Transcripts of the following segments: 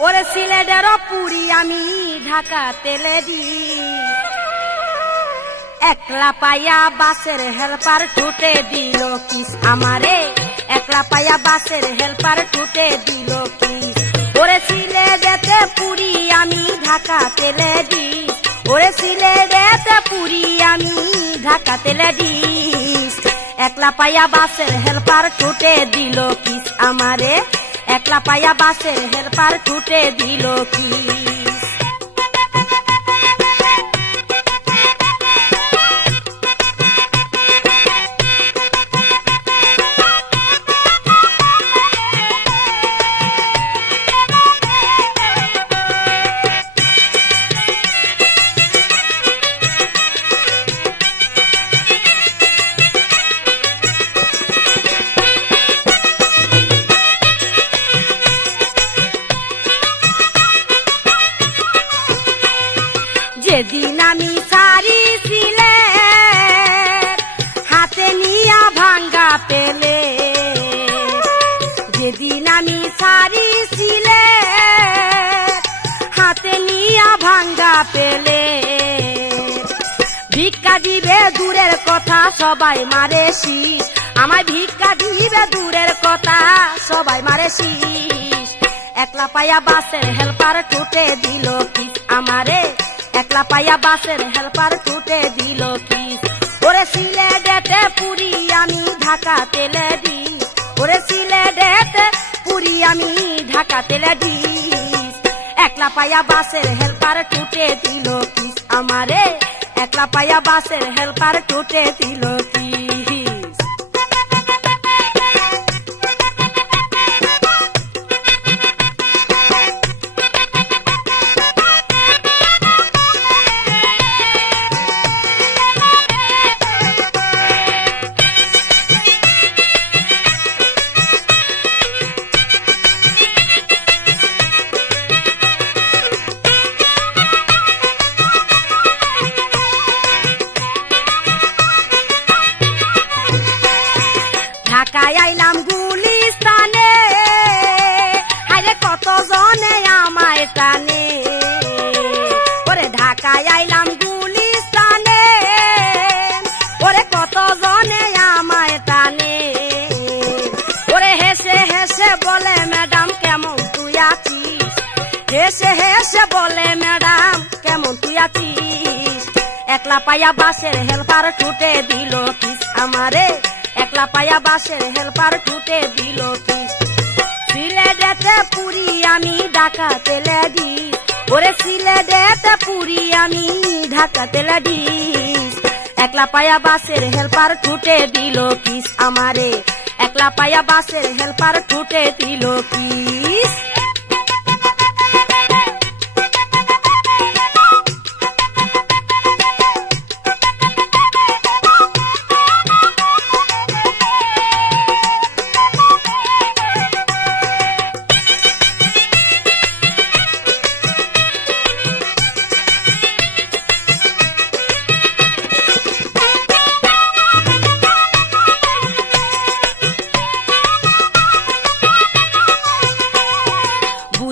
ওরে সিলেটের পুরি আমি ঢাকা তেলে দি একলা পাইয়া বাসের হেল্পার টুটে দিল কিস আমারে একলা পাইয়া বাসের হেল্পার টুটে দিল কিস ওরে সিলেটেতে পুরি আমি ঢাকা তেলে দি ওরে সিলেটেতে পুরি আমি ঢাকা তেলে দি একলা পাইয়া বাসের হেল্পার টুটে দিল কিস আমারে একলা পাইয়া বাসের হেল্পার টুটে দিল কিস যেদিন আমি সারি সিলেট হাতে নিয়া ভাঙ্গা পেলে যেদিন আমি সারি সিলেট হাতে নিয়া ভাঙ্গা পেলে ভিক্ষা দিবে দূরের কথা সবাই মারে শীষ আমায় ভিক্ষা দিবে দূরের কথা সবাই মারে শীষ একলা পাইয়া বাসের হেল্পার টুটে দিল কিস আমারে একলা পাইয়া বাসের হেল্পার টুটে দিল কিস ওরে সিলেটেতে পুরি আমি ঢাকা তেলে দি ওরে সিলেটেতে পুরি আমি ঢাকা তেলে দি একলা পাইয়া বাসের হেল্পার টুটে দিল কিস আমারে একলা পাইয়া বাসের হেল্পার টুটে দিল কিস ঢাকায় আইলাম গুলিস্তানে হাইরে কত জনে আমায় টানে ওরে ঢাকায় আইলাম গুলিস্তানে ওরে কত জনে আমায় টানে ওরে হেসে হেসে বলে ম্যাডাম কেমন তুই আছিস হেসে হেসে বলে ম্যাডাম কেমন তুই আছিস একলা পাইয়া বাসের হেল্পার টুটে দিল কিস আমারে একলা পাইয়া বাসের হেল্পার টুটে দিল কিস সিলেটেতে পুরি আমি ঢাকা তেলে দি ওরে সিলেটেতে পুরি আমি ঢাকা তেলে দি একলা পাইয়া বাসের হেল্পার টুটে দিল কিস আমারে একলা পাইয়া বাসের হেল্পার টুটে দিল কিস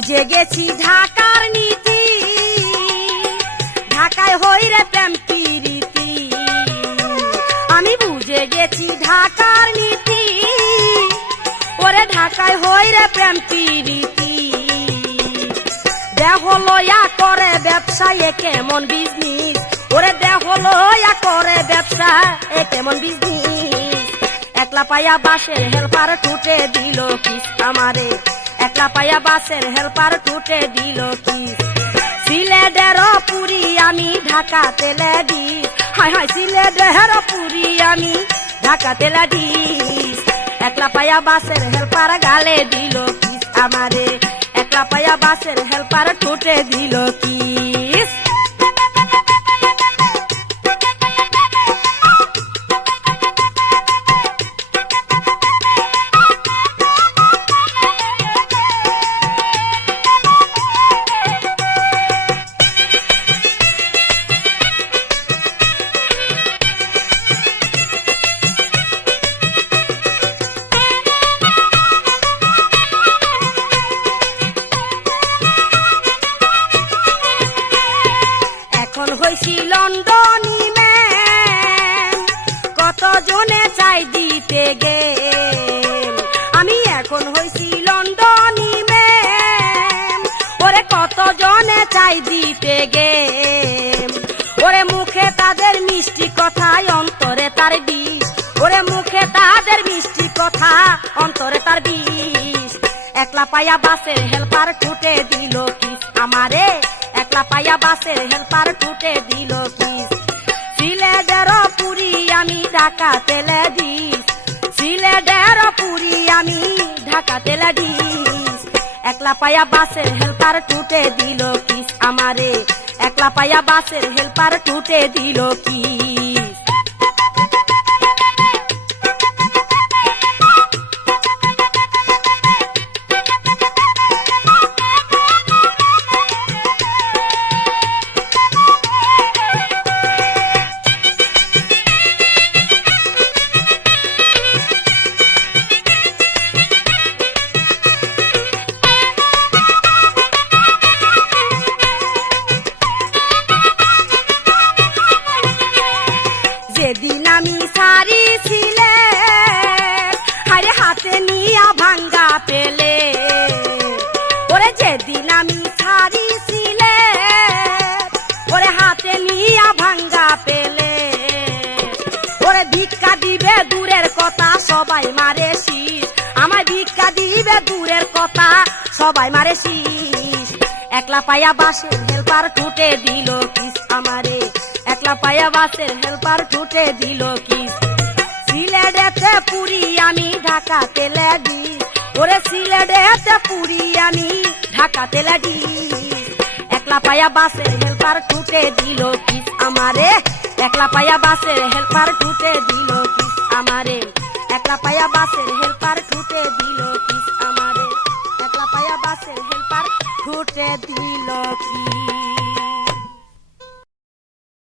বুঝে গেছি ঢাকার নীতি ঢাকায় হইরে প্রেম প্রীতি আমি বুঝে গেছি ঢাকার নীতি ওরে ঢাকায় হইরে প্রেম প্রীতি দেহ লয়া করে ব্যবসা এ কেমন বিজনেস ওরে দেহ লয়া করে ব্যবসা এ কেমন বিজনেস একলা পাইয়া বাসের হেল্পার টুটে দিল কিস আমারে একলা পাইয়া বাসের হেল্পার টুটে দিল কিস সিলেটের পুরি আমি ঢাকা তেলে দি হায় হায় সিলেটের পুরি আমি ঢাকা তেলে দি একলা পাইয়া বাসের হেল্পার গালে দিল কিস আমারে একলা পাইয়া বাসের হেল্পার টুটে দিল কিস বিদায় দিতে গে ওরে মুখে তাদের মিষ্টি কথা অন্তরে তার বিষ ওরে মুখে তাদের মিষ্টি কথা অন্তরে তার বিষ একলা পায়া বাসের হেল্পার টুটে দিল কিস আমারে একলা পায়া বাসের হেল্পার টুটে দিল কিস সিলেটের পুরি আমি ঢাকা তেলে দিস সিলেটের পুরি আমি ঢাকা তেলে দিস একলা পায়া বাসের হেল্পার টুটে দিল কিস আমারে একলা পায়া বাসের হেল্পার টুটে দিল কিস যেদিন আমি সারি ছিলে আরে হাতে নিয়া ভাঙ্গা পেলে ওরে যেদিন আমি সারি ছিলে ওরে হাতে নিয়া ভাঙ্গা পেলে ওরে ভিক্ষা দিবে দূরের কথা সবাই মারে শীষ আমায় ভিক্ষা দিবে দূরের কথা সবাই মারে শীষ একলা পায়া বাসের হেল্পার টুটে দিল কিস আমারে একলা পায়া বাসের হেল্পার টুটে দিল কিস সিলেটেতে পুরি আমি ঢাকা তেলে দিস ওরে সিলেটেতে পুরি আমি ঢাকা তেলে দিস একলা পায়া বাসের হেল্পার টুটে দিল কিস আমারে একলা পায়া বাসের হেল্পার টুটে দিল কিস আমারে একলা পায়া বাসের হেল্পার টুটে দিল কিস আমারে একলা পায়া বাসের হেল্পার টুটে দিল কিস।